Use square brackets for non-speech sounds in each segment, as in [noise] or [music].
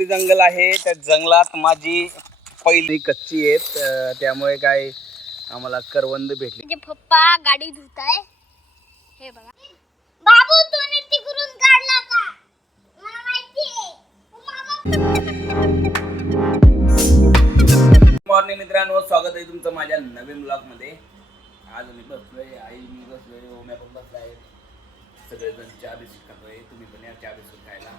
जंगल आहे त्या जंगलात माझी पहिली कच्ची आहेत अं, त्यामुळे काय आम्हाला करवंद भेटली. म्हणजे पप्पा गाडी धुताय. हे बघा. बाबू तू तिकडून काढला का? मला माहिती मॉर्निंग मित्रांनो स्वागत आहे तुमचं माझ्या नवीन ब्लॉगमध्ये आज मी बसलोय आई मी बसलोय ओम्या पण बसलाय. सगळेजण चहा बिस्किट खातोय तुम्ही पण या चहा बिस्किट खायला.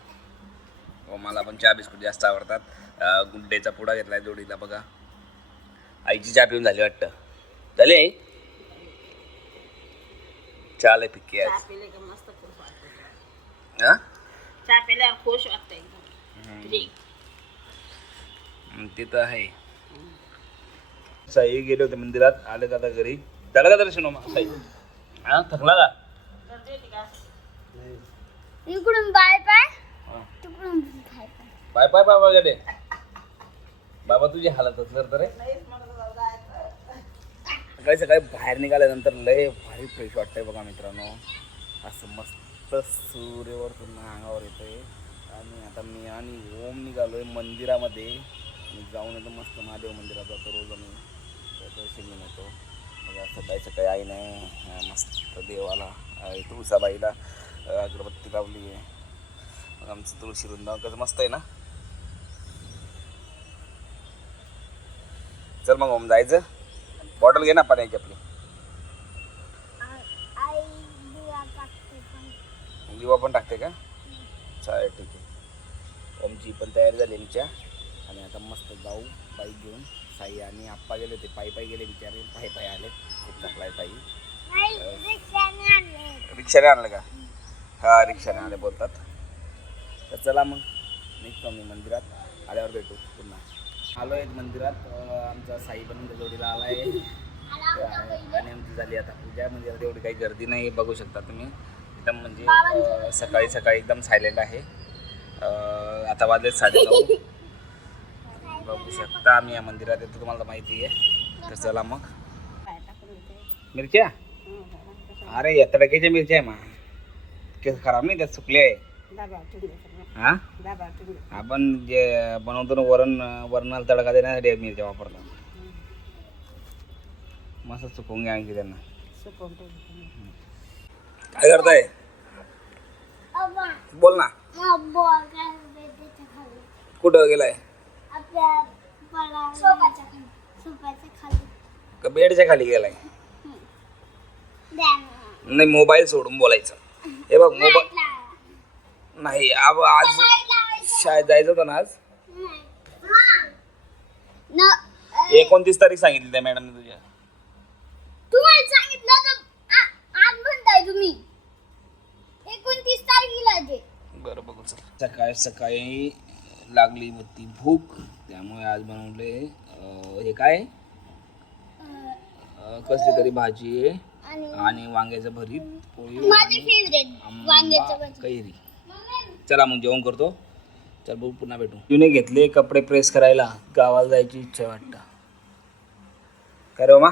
व मला पण चहा बिस्किट जास्त आवडतात. अं, गुड्डेचा पुडा घेतलाय जोडीला बघा. आईची चहा पिऊन झाली वाटतं. झाली आई? चहा लय पिक्की वाटतं. हा? ते तर आहे. साई गेले होते मंदिरात आले का आता घरी? झालं का दर्शन मग? साई? हा थकला का? इकडून बाय हा. बाय. पाय बाय बाय बाबा गेले बाबा तुझी हालतच करत तर सकाळी सकाळी बाहेर निघाल्यानंतर लय भारी फ्रेश वाटतंय बघा मित्रांनो. असं मस्त सूर्यवरतून अंगावर येतोय. आणि आता मी आणि ओम निघालोय मंदिरामध्ये. मी जाऊन येतो मस्त महादेव मंदिरात. जातो रोज आम्ही. दर्शन घेऊन येतो. बघा सकाळी सकाळी आईने मस्त देवाला तुळसाबाईला अगरबत्ती लावली आहे मग आमचं तुळशी वृंदावन कसं मस्त आहे ना? चल मग ओम जायचं. बॉटल घे ना पाण्याची आपली. दिवा पण. टाकते का? चालेल ठीक आहे. ओमची पण तयारी झाली आमच्या. आणि आता मस्त जाऊ बाईक घेऊन साई आणि आप्पा गेले होते. पायी पायी गेले बिचारे. पायी पायी आले. खूप थकलाय ताई. रिक्षाने आणलं का? हा रिक्षाने आले बोलतात. तर चला मग निघतो मी मंदिरात. आल्यावर भेटू पुन्हा. आलो आहेत मंदिरात. आमचा साई पण जोडीला आला आहे आणि आमची झाली आता पूजा. म्हणजे मंदिरात एवढी काही गर्दी नाही बघू शकता तुम्ही. एकदम म्हणजे सकाळी सकाळी एकदम सायलेंट आहे. आता वाजले साडेनऊ. बघू शकता आम्ही या मंदिरात येतो तुम्हाला तर माहिती आहे. तर चला मग. मिरच्या? अरे या मिरच्या आहे मा. केस खराब नाही त्यात सुकले आहे. हा. आपण जे बनवतो ना वरण वरणाला तडका देण्यासाठी मिरच्या वापरतो मस्त चुकवून घ्या आणखी त्यांना सुकवून. काय करताय बोल ना मग बॉल काय बेडच्या खाली. कुठं गेलाय का बेडच्या खाली गेलाय. नाही मोबाईल सोडून बोलायचं हे बघ मोबाईल. नाही अब आज. शाळेत जायचं. होतं ना आज? नाही. न अ, एकोणतीस तारीख सांगितली त्या मॅडमने तुझ्या. तुम्हाला सांगितलं तर आ- आज म्हणताय तुम्ही. एकोणतीस तारखेला ते. बरं बघू चल. सकाळी सकाळी लागली होती भूक. त्यामुळे आज बनवले अं, हे काय? अं, कसली तरी भाजी आहे. आणि आणि वांग्याचं भरीत पोळी माझी फेवरेट वांग्याचं आंबा, भजी. कैरी. चला मग जेवण करतो. चल बघू पुन्हा भेटू. तिने घेतले कपडे प्रेस करायला. गावाला जायची इच्छा वाटतं. काय रे मा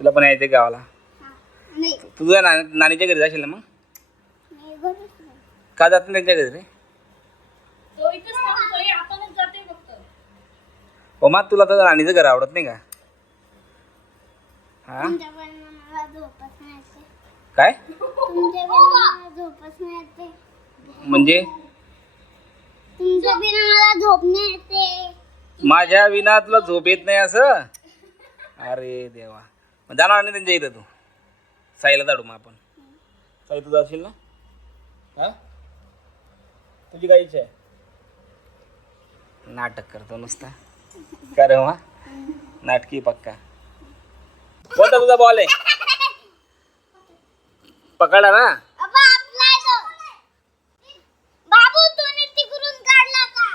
तुला पण यायचं गावाला? हा. नाही. तुझ्या ना नानीच्या घरी जाशील ना मग. का जात नाही त्यांच्या घरी? रे. हो मा तुला तर नानीचं घर आवडत नाही का? हा. काय? म्हणजे? तुमच्या बिना मला झोप नाही येते. माझ्या विना तुला झोप येत नाही असं? अरे देवा. मग जाणार नाही त्यांच्या इथं तू. साईला जाडू मग आपण. साई तू जाशील ना? हा? तुझी काय इच्छा आहे? नाटक करतो नुसता. का रे हो, मा नाटकी पक्का. कोणता तुझा बॉल आहे. पकडा ना अबा, आपला आहे तो. बाबू तू तिकडून काढला का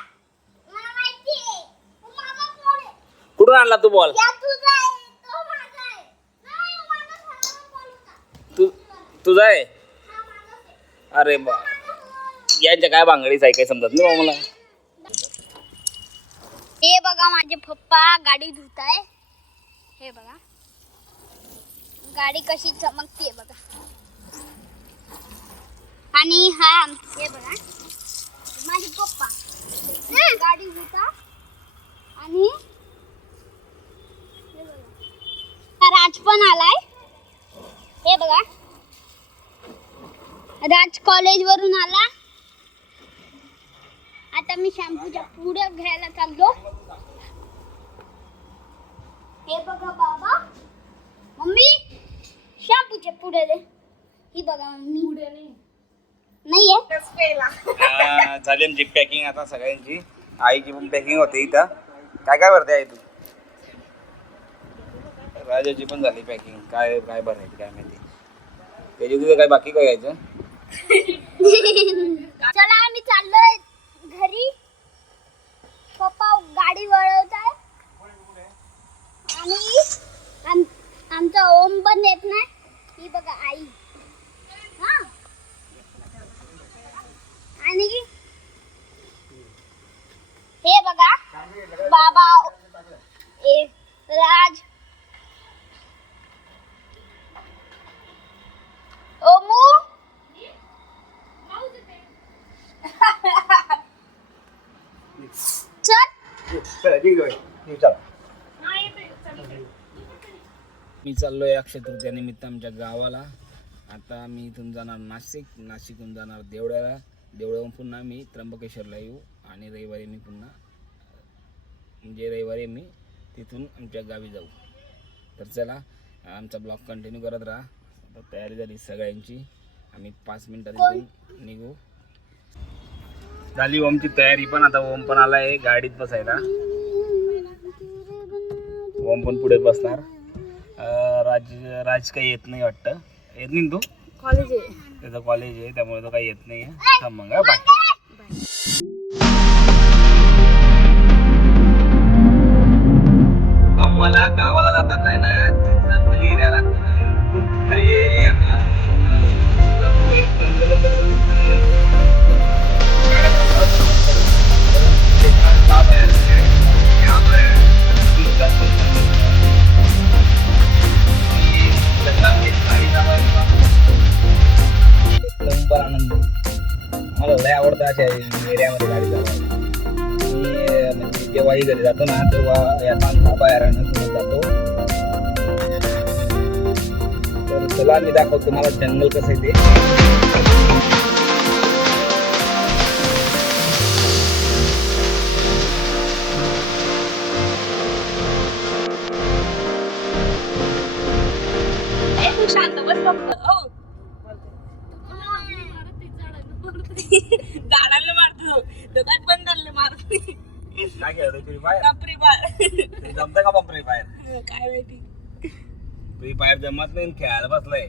मला माहिती आहे तू माझा फोन आहे. कुठून आणला तू बॉल. आहे तो आहे. तुझा आहे हा आहे. अरे बा. यांच्या काय भांगडीच आहे काय समजत नाही मला. हे बघा माझे पप्पा गाडी धुताय. हे बघा. गाडी कशी चमकते बघा. आणि हा हे बघा. माझे पप्पा. गाडी होता आणि हे बघा. हा राज पण आलाय. हे बघा. राज कॉलेज वरून आला. आता मी शॅम्पूच्या पुढे घ्यायला चाललो. हे बघा बाबा. मम्मी शॅम्पूच्या पुढे दे. ही बघा मम्मी. पुढे नाही. नाहीये. हा, झाली आमची पॅकिंग आता सगळ्यांची. आईची पण पॅकिंग होते इथं. काय काय भरते आई तू? राजाची पण झाली पॅकिंग काय काय भरायची काय माहिती. त्याची तुझं काय बाकी काय घ्यायचं? [laughs] चला आम्ही चाललोय घरी. पप्पा गाडी वळवत आहे आणि आमचा ओम पण येत नाही. ही बघा आई हा आणि हे बघा बाबा ए राज ओमू मी चाललोय अक्षय तृतीयानिमित्त आमच्या गावाला. आता मी इथून जाणार नाशिक नाशिकहून जाणार देवळ्याला. देवळ्याहून पुन्हा मी त्र्यंबकेश्वरला येऊ आणि रविवारी मी पुन्हा म्हणजे रविवारी मी तिथून आमच्या गावी जाऊ. तर चला आमचा ब्लॉग कंटिन्यू करत राहा. आता तयारी झाली सगळ्यांची. आम्ही पाच मिनटात इथून निघू. झाली ओमची तयारी पण आता ओम पण आला आहे गाडीत बसायला. ओम पण पुढे बसणार. अं, राज राज काही येत नाही वाटतं. येत नाही ना तू? कॉलेज आहे. त्याचं कॉलेज आहे त्यामुळे तो काही येत नाही थांब मग हा, बाय. आम्हाला गावाला जातात नाही. ना मला लय आवडतं अशा एरियामध्ये गाडी चालवायला. मी म्हणजे जेव्हाही घरी जातो ना तेव्हा या चांगला बाहेर घेऊन जातो. तर चला मी दाखवतो तुम्हाला जंगल कसं आहे ते. शांत बस फक्त हो झाडाला मारतो दुकान बंद झालं मारतो काय खेळतो फ्री फायर बापरे बा जमतं का फ्री फायर काय माहिती. फ्री फायर जमत नाही आणि खेळायला बसलाय.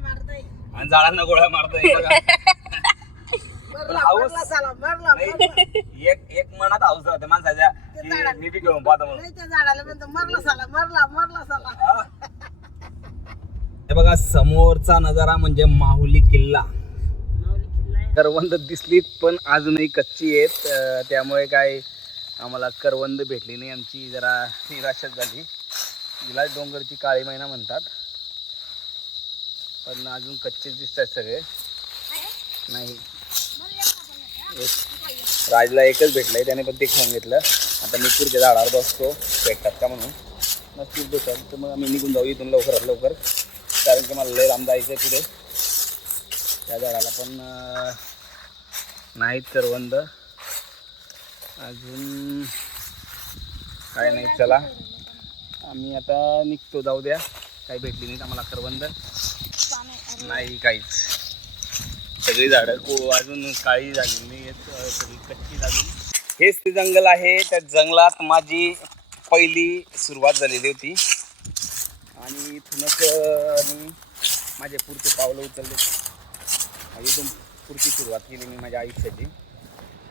मारतोय. आणि झाडांना गोळ्या मारतोय बघा. [laughs] पण हाऊस नाही, एक एक मनात हाऊस राहते माणसाच्या की मी बी घेऊन पाहतो म्हणून. त्या झाडाला म्हणतो मरला साला मरला मरला साला. हे बघा समोरचा नजारा म्हणजे माहुली किल्ला. करवंद दिसलीत पण अजूनही कच्ची आहेत. त्यामुळे काय आम्हाला करवंद भेटली नाही. आमची जरा निराशाच झाली. तिला डोंगरची काळी महिना म्हणतात. पण अजून कच्चेच दिसतात सगळे. नाही. राजला एकच भेटलंय. त्याने पण ते खाऊन घेतलं आता मी पुढच्या झाडावर बसतो. भेटतात का म्हणून. नक्कीच भेटतात तर मग आम्ही निघून जाऊ इथून लवकरात लवकर. कारण की मला लय लांब जायचं आहे पुढे. त्या झाडाला पण नाहीत करवंद अजून काय नाही चला. आम्ही आता निघतो जाऊ द्या. काही भेटली नाहीत आम्हाला करवंद नाही काहीच. सगळी झाडं को अजून काळी झाली. नाही सगळी कच्ची झाली. हेच ते जंगल आहे. त्या जंगलात माझी पहिली सुरुवात झालेली होती. आणि इथूनच मी माझे पुढचे पावलं उचलले. आणि पुढची सुरुवात केली मी माझ्या आयुष्याची.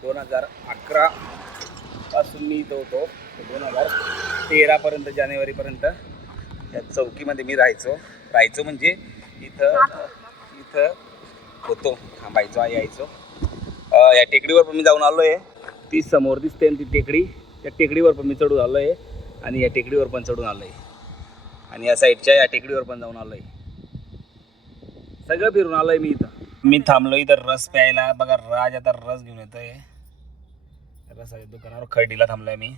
दोन हजार अकरा पासून मी इथं होतो. दोन हजार तेरापर्यंत जानेवारीपर्यंत या चौकीमध्ये मी राहायचो. राहायचो म्हणजे इथं इथं होतो थांबायचो यायचो. या टेकडीवर पण मी जाऊन आलो आहे ती समोर दिसते ती टेकडी. त्या टेकडीवर पण मी चढून आलो आहे आणि या टेकडीवर पण चढून आलो आहे आणि या साईडच्या या टेकडीवर पण जाऊन आलो आहे सगळं फिरून आलो आहे मी इथं. मी थांबलो इथं रस प्यायला. बघा राज आता रस घेऊन येतोय. रसाच्या दुकानावर खर्डीला थांबलाय मी.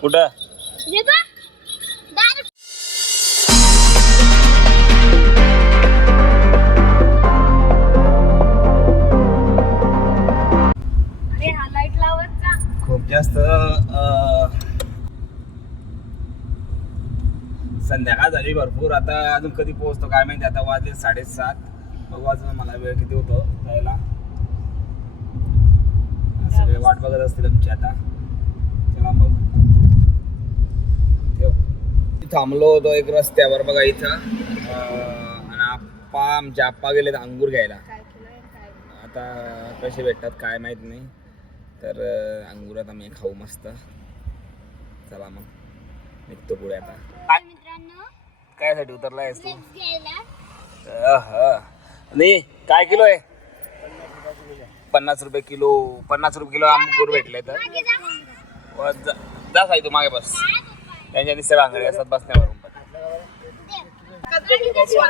कुठं? भरपूर. आता अजून कधी पोहोचतो काय माहिती? आता वाजले साडेसात. बघू अजून मला वेळ किती होतो जायला. सगळे वाट बघत असतील आमची आता. चला मग. ठेव. थांबलो होतो एक रस्त्यावर बघा इथं. आणि आप्पा आमचे आप्पा गेलेत अंगूर घ्यायला. आता कसे भेटतात काय माहीत नाही. तर अंगुरात आम्ही खाऊ मस्त. चला मग. निघतो पुढे आता. मित्रांनो कायसाठी उतरला आहेस तू अहं. नाही काय किलो आहे? पन्नास रुपये किलो. पन्नास रुपये किलो अंगूर भेटले तर? जा. व जा जा साई तू मागे बस. त्यांच्या दिसते बांगडे असतात बसण्यावरून पण.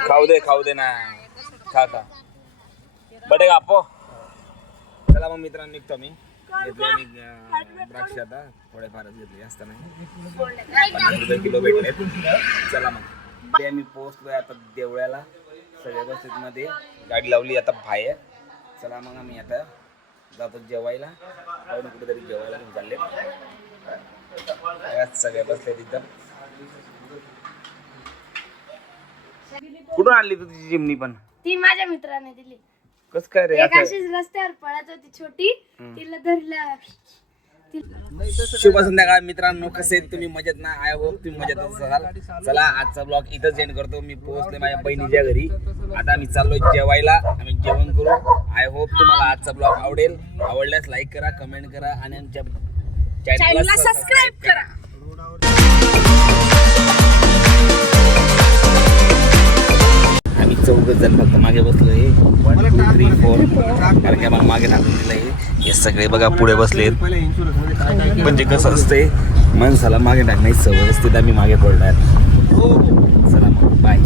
खाऊ दे खाऊ दे ना. खा खा. बडे कापो. चला मग मित्रांनो निघतो मी. घेतले मी अं, द्राक्ष आता. थोडेफारच घेतले जास्त नाही पन्नास रुपये किलो भेटले चला मग. ते मी पोहोचलोय आता देवळ्याला सगळ्या बसेस मध्ये गाडी लावली आता बाहेर. चला मग आम्ही आता जातो जेवायला. जाऊन कुठेतरी जेवायला घेऊन चालले. यात सगळे बसले तिथं कुठून आणली तू तुझी चिमणी पण? ती माझ्या मित्राने दिली. कस काय रे एक असं? अशीच रस्त्यावर पळत होती छोटी. तिला धरला. शुभ संध्याकाळ मित्रांनो कसे तुम्ही? मजेत ना? आय होप तुम्ही मजेत असाल. चला आजचा ब्लॉग इथंच एंड करतो. मी पोहोचले माझ्या बहिणीच्या घरी. आता आम्ही चाललोय जेवायला. आम्ही जेवण करू. आय होप तुम्हाला आजचा ब्लॉग आवडेल. आवडल्यास लाईक करा कमेंट करा आणि आमच्या चॅनलला सबस्क्राईब करा. आम्ही चौघ जण फक्त मागे बसलोय. वन टू थ्री फोर कारण की आम्हाला मागे टाकून दिलंय. हे सगळे बघा पुढे बसलेत. म्हणजे कसं असते माणसाला मागे टाकण्याची सवय असते आम्ही मागे पडणार. चला मग बाय